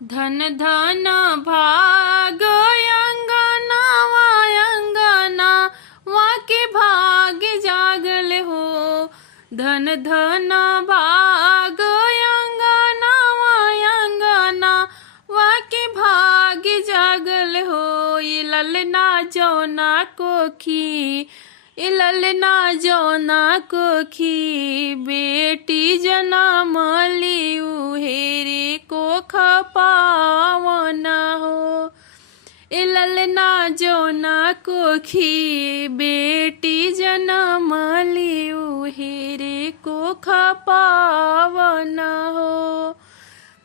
धन धन भाग अंगना अंगना वाके भाग जागल हो। धन धन भाग अंगना अंगना वाके भाग जागल हो। ये ललना जौना कोखी ये ललना जौना कोखी बेटी जनम ली उहेरे कोख पावन हो। ए ललना जौना कोखी बेटी जनम ली उहेरे कोख पावन हो।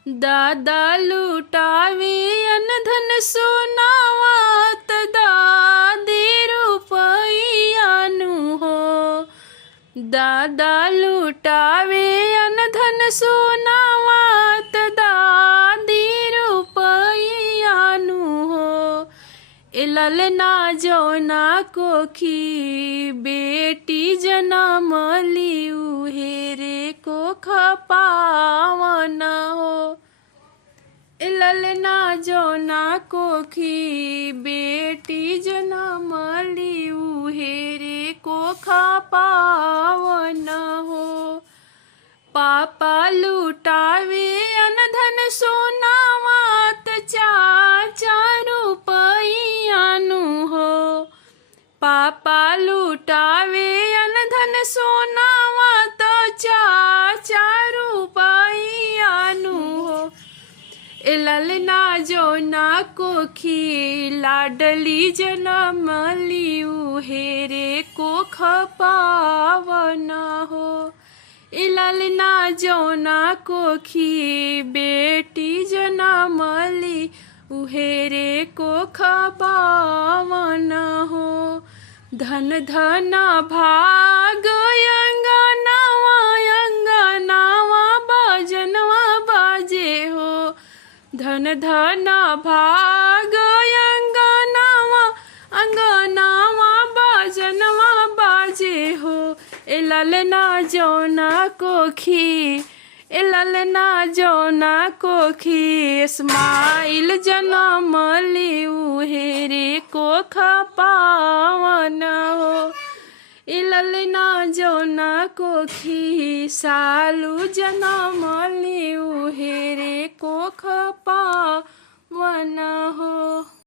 दादा लुटावे अनधन सोनावत दादी रुपयानु हो। दादा लुटावे अनधन सोनावत दादी रुपयानु हो। ए ललना जौना कोखी बेटी जनम ली उहेरे कोख पावन हो। ए ललना जौना कोखी बेटी जनम ली उहेरे कोख पावन हो। पापा लुटावे अनधन सोनावत चाचा रुपयानु हो। पापा लुटावे अनधन सोनावत चाचा रुपयानु हो। ए ललना जौना कोखी लाडली जनम ली उहेरे कोख पावन हो। ए ललना जौना कोखी बेटी जनम ली उहेरे कोख पावन हो। धन धन भाग अंगनावा अंगनावा बाजनवा बाजे हो। धन धन भाग अंगनावा अंगनावा बाजनवा बाजे हो। ए ललना जौना कोखी ए ललना जौना कोखी इस्माइल जनम ली उहेरे कोख पावन हो। ए ललना जौना कोखी सालू जनम ली उहेरे कोख पा